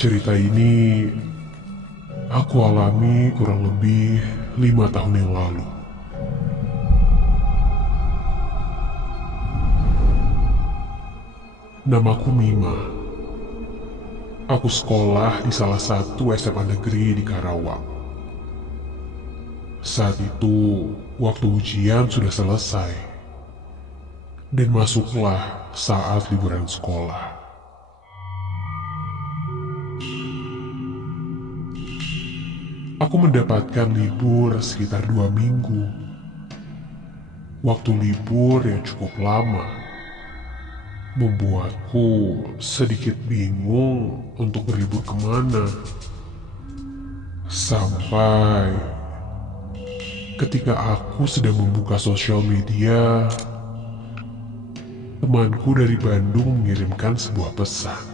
Cerita ini aku alami kurang lebih 5 tahun yang lalu. Namaku Mima. Aku sekolah di salah satu SMA negeri di Karawang. Saat itu, waktu ujian sudah selesai. Dan masuklah saat liburan sekolah. Aku mendapatkan libur sekitar 2 minggu. Waktu libur yang cukup lama membuatku sedikit bingung untuk berlibur kemana. Sampai ketika aku sedang membuka sosial media, temanku dari Bandung mengirimkan sebuah pesan.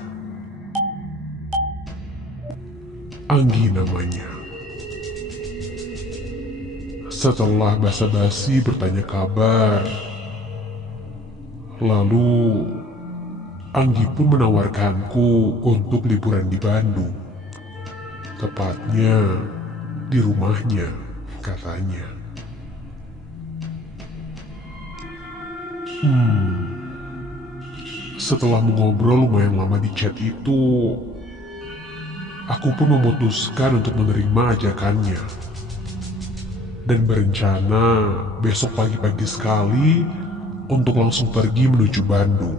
Anggi namanya. Setelah basa-basi bertanya kabar, lalu Anggi pun menawarkanku untuk liburan di Bandung. Tepatnya di rumahnya, katanya. Setelah mengobrol lumayan lama di chat itu, aku pun memutuskan untuk menerima ajakannya. Dan berencana besok pagi-pagi sekali untuk langsung pergi menuju Bandung.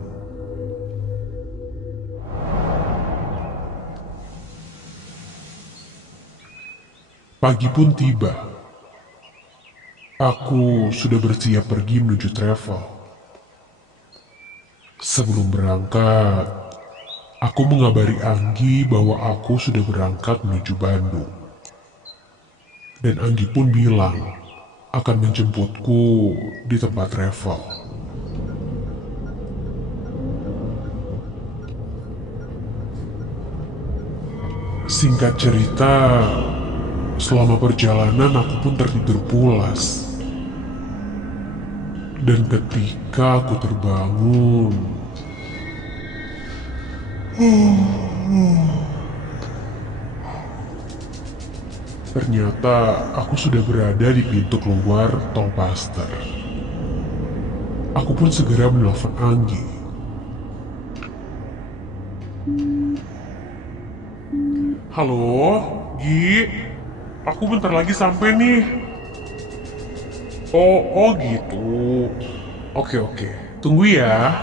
Pagi pun tiba. Aku sudah bersiap pergi menuju travel. Sebelum berangkat, aku mengabari Anggi bahwa aku sudah berangkat menuju Bandung. Dan Anggi pun bilang akan menjemputku di tempat travel. Singkat cerita, selama perjalanan aku pun tertidur pulas. Dan ketika aku terbangun, ternyata aku sudah berada di pintu keluar tol Paster. Aku pun segera menelpon Anggi. Halo, Gi. Aku bentar lagi sampai nih. Oh gitu. Oke. Tunggu ya.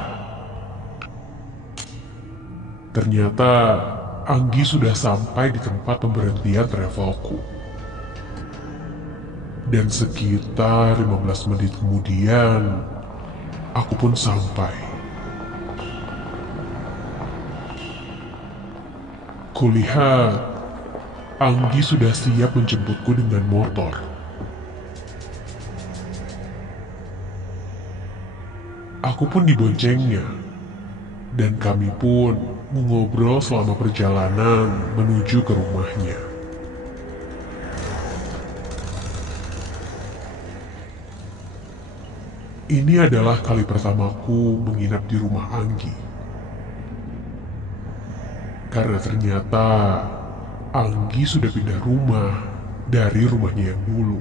Ternyata Anggi sudah sampai di tempat pemberhentian travelku. Dan sekitar 15 menit kemudian, aku pun sampai. Kulihat Anggi sudah siap menjemputku dengan motor. Aku pun diboncengnya, dan kami pun mengobrol selama perjalanan menuju ke rumahnya. Ini adalah kali pertamaku menginap di rumah Anggi. Karena ternyata Anggi sudah pindah rumah dari rumahnya yang dulu.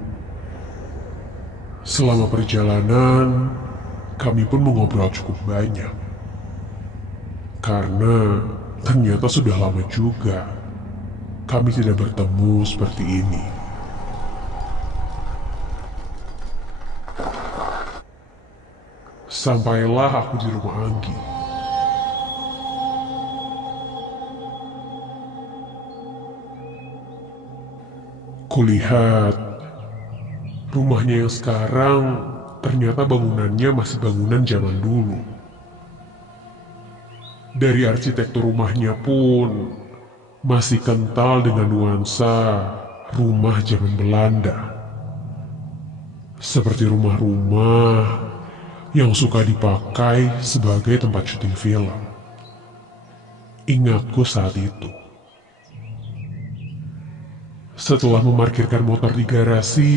Selama perjalanan, kami pun mengobrol cukup banyak. Karena ternyata sudah lama juga kami tidak bertemu seperti ini. Sampailah aku di rumah Anggi. Kulihat rumahnya yang sekarang ternyata bangunannya masih bangunan zaman dulu. Dari arsitektur rumahnya pun masih kental dengan nuansa rumah zaman Belanda. Seperti rumah-rumah yang suka dipakai sebagai tempat syuting film. Ingatku saat itu. Setelah memarkirkan motor di garasi,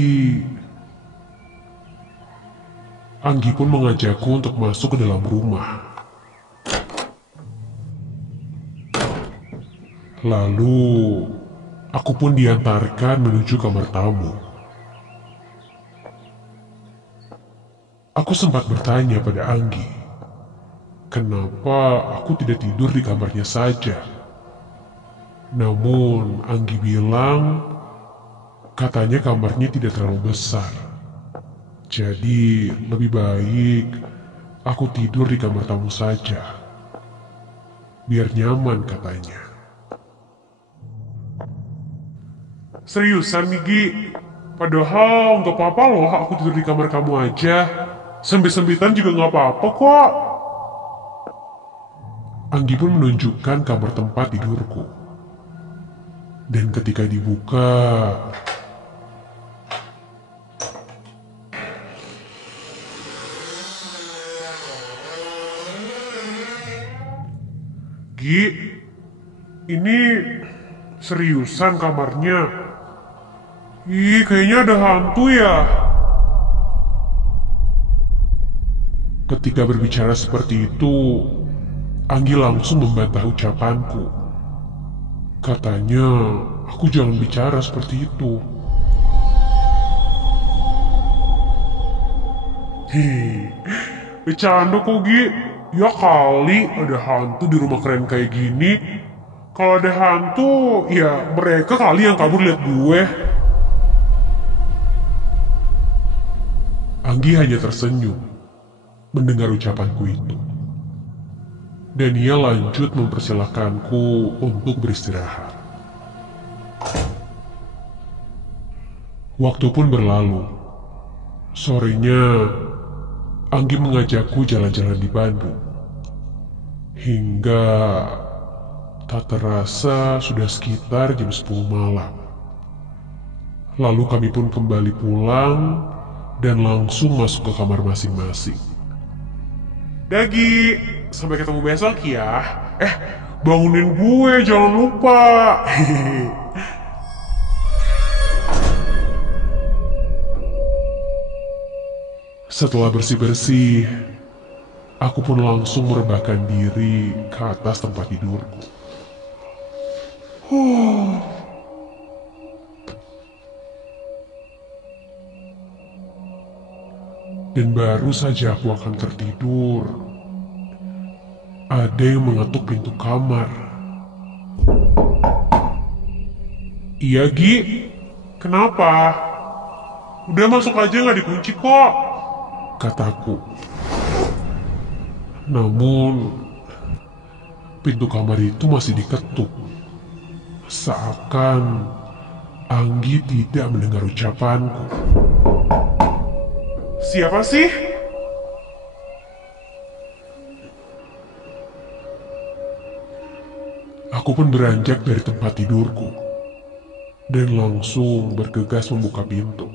Anggi pun mengajakku untuk masuk ke dalam rumah. Lalu, aku pun diantarkan menuju kamar tamu. Aku sempat bertanya pada Anggi, kenapa aku tidak tidur di kamarnya saja. Namun, Anggi bilang, katanya kamarnya tidak terlalu besar. Jadi, lebih baik aku tidur di kamar tamu saja. Biar nyaman katanya. Seriusan nih, Gi? Padahal nggak apa-apa loh aku tidur di kamar kamu aja. Sempit-sempitan juga nggak apa-apa kok. Anggi pun menunjukkan kamar tempat tidurku. Dan ketika dibuka, Gi, ini seriusan kamarnya? Ih, kayaknya ada hantu ya. Ketika berbicara seperti itu, Anggi langsung membantah ucapanku. Katanya, aku jangan bicara seperti itu. Hei, bercanda kok, Gi. Ya kali ada hantu di rumah keren kayak gini. Kalau ada hantu, ya mereka kali yang kabur lihat gue. Anggi hanya tersenyum mendengar ucapanku itu. Dan ia lanjut mempersilahkanku untuk beristirahat. Waktu pun berlalu. Sorenya, Anggi mengajakku jalan-jalan di Bandung. Hingga tak terasa sudah sekitar jam 10 malam. Lalu kami pun kembali pulang dan langsung masuk ke kamar masing-masing. Dagi, sampai ketemu besok ya. Bangunin gue, jangan lupa. Setelah bersih-bersih, aku pun langsung merebahkan diri ke atas tempat tidurku. Dan baru saja aku akan tertidur, ada yang mengetuk pintu kamar. Iya, Gi, kenapa? Udah masuk aja, nggak dikunci kok, kataku. Namun, pintu kamar itu masih diketuk. Seakan Anggi tidak mendengar ucapanku. Siapa sih? Aku pun beranjak dari tempat tidurku dan langsung bergegas membuka pintu.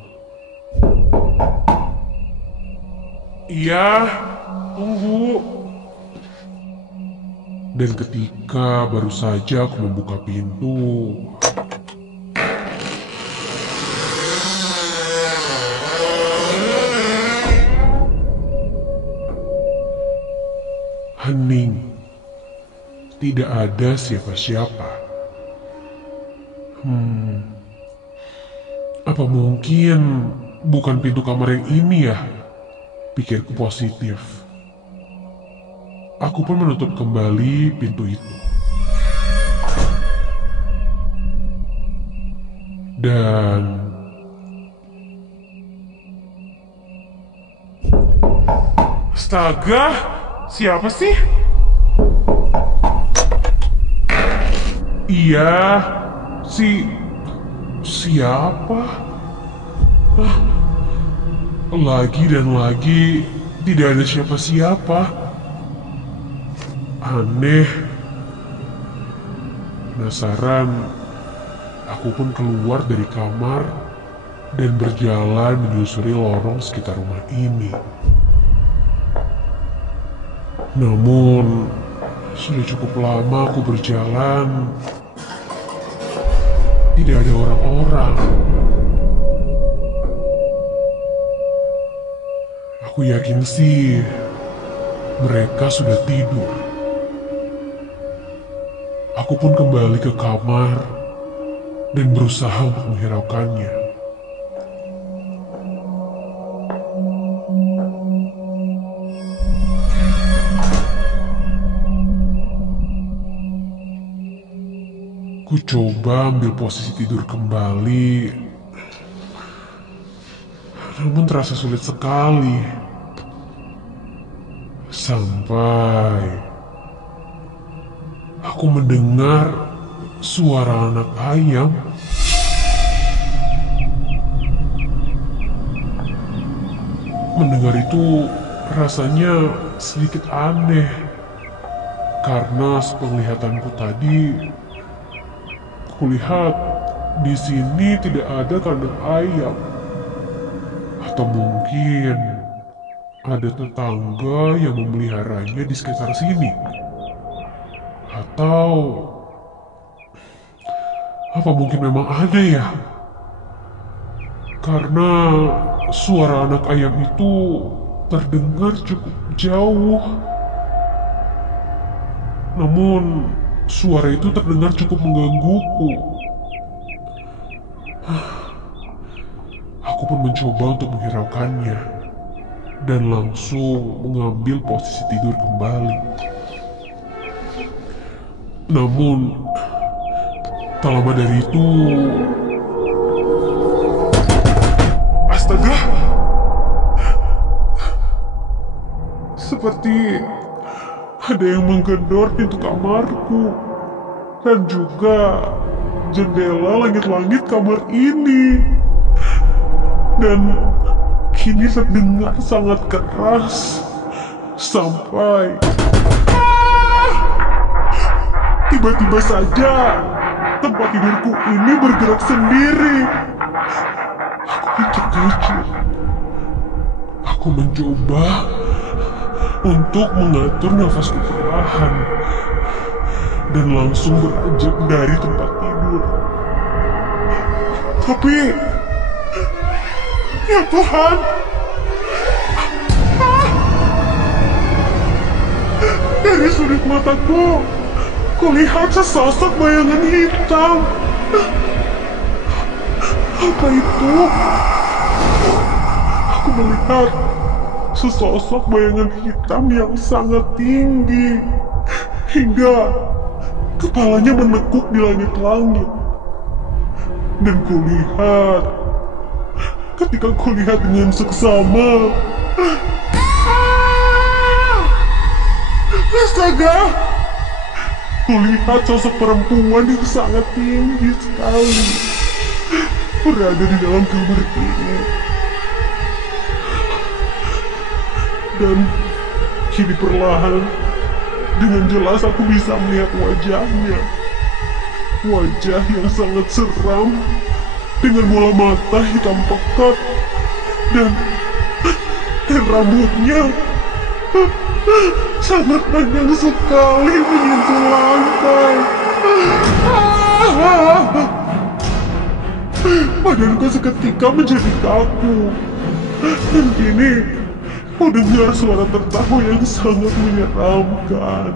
Iya, tunggu. Dan ketika baru saja aku membuka pintu, hening. Tidak ada siapa-siapa. Apa mungkin bukan pintu kamar yang ini ya? Pikirku positif. Aku pun menutup kembali pintu itu. Dan astaga, siapa sih? Iya, siapa? Lagi dan lagi tidak ada siapa-siapa. Aneh. Penasaran, aku pun keluar dari kamar dan berjalan menyusuri lorong sekitar rumah ini. Namun, sudah cukup lama aku berjalan. Tidak ada orang-orang. Aku yakin sih mereka sudah tidur. Aku pun kembali ke kamar dan berusaha untuk menghiraukannya. Ku coba ambil posisi tidur kembali, namun terasa sulit sekali. Sampai aku mendengar suara anak ayam. Mendengar itu rasanya sedikit aneh, karena sepenglihatanku tadi, kulihat di sini tidak ada kandang ayam. Atau mungkin ada tetangga yang memeliharanya di sekitar sini. Atau apa mungkin memang ada ya? Karena suara anak ayam itu terdengar cukup jauh. Namun suara itu terdengar cukup menggangguku. Aku pun mencoba untuk menghiraukannya dan langsung mengambil posisi tidur kembali. Namun tak lama dari itu, astaga, seperti ada yang menggedor pintu kamarku dan juga jendela langit-langit kamar ini. Dan kini terdengar sangat keras sampai tiba-tiba saja tempat tidurku ini bergerak sendiri. Aku pun terkejut. Aku mencoba untuk mengatur nafasku perlahan dan langsung beranjak dari tempat tidur. Tapi, ya Tuhan, dari sudut mataku, kulihat sesosok bayangan hitam. Apa itu? Aku melihat sesosok bayangan hitam yang sangat tinggi, hingga kepalanya menekuk di langit-langit. Dan kulihat, ketika kulihat dengan seksama, astaga, kulihat sosok perempuan yang sangat tinggi sekali berada di dalam kamar ini. Dan kini perlahan, dengan jelas aku bisa melihat wajahnya. Wajah yang sangat seram, dengan bola mata hitam pekat, dan rambutnya sangat panjang sekali menyentuh lantai. Badanku seketika menjadi kaku, dan kini ku dengar suara tertawa yang sangat menyeramkan.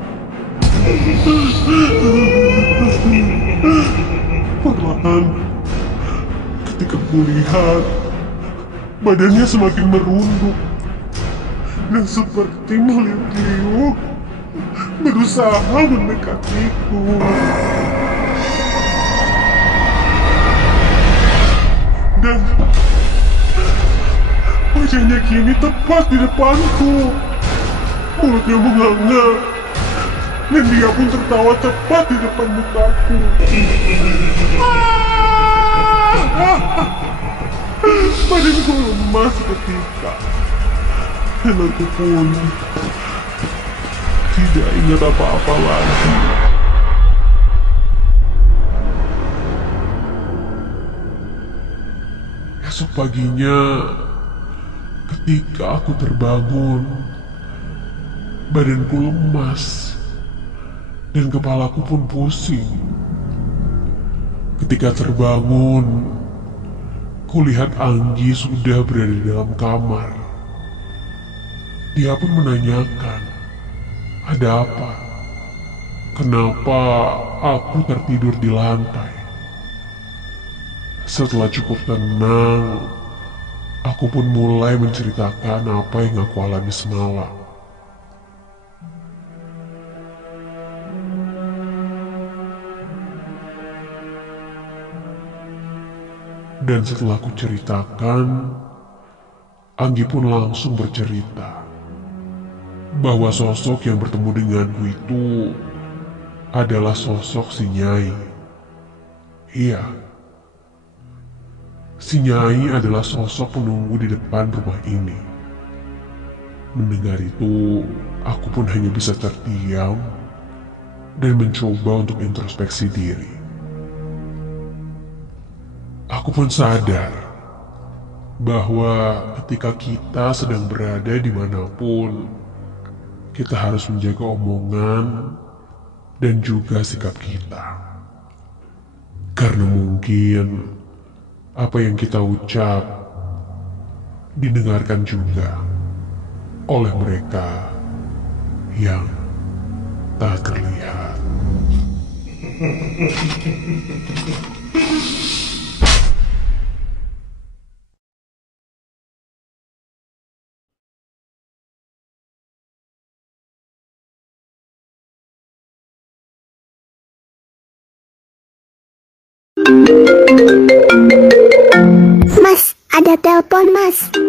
Perlahan, ketika kulihat, badannya semakin merunduk dan seperti meliuk-liuk berusaha mendekatiku. Dan wajahnya kini tepat di depanku. Mulutnya menganga, dan dia pun tertawa tepat di depan mukaku. Badanku lemas seketika, dan aku pun tidak ingat apa-apa lagi. Esok paginya, ketika aku terbangun, badanku lemas dan kepalaku pun pusing. Ketika terbangun, kulihat Anggi sudah berada di dalam kamar. Dia pun menanyakan, ada apa? kenapa aku tertidur di lantai. Setelah cukup tenang, aku pun mulai menceritakan apa yang aku alami semalam. Dan setelah aku ceritakan, Anggi pun langsung bercerita bahwa sosok yang bertemu denganku itu adalah sosok si Nyai. Iya, si Nyai adalah sosok penunggu di depan rumah ini. Mendengar itu, aku pun hanya bisa terdiam dan mencoba untuk introspeksi diri. Aku pun sadar bahwa ketika kita sedang berada dimanapun, kita harus menjaga omongan dan juga sikap kita. Karena mungkin apa yang kita ucap didengarkan juga oleh mereka yang tak terlihat. Mas, ada telepon, Mas.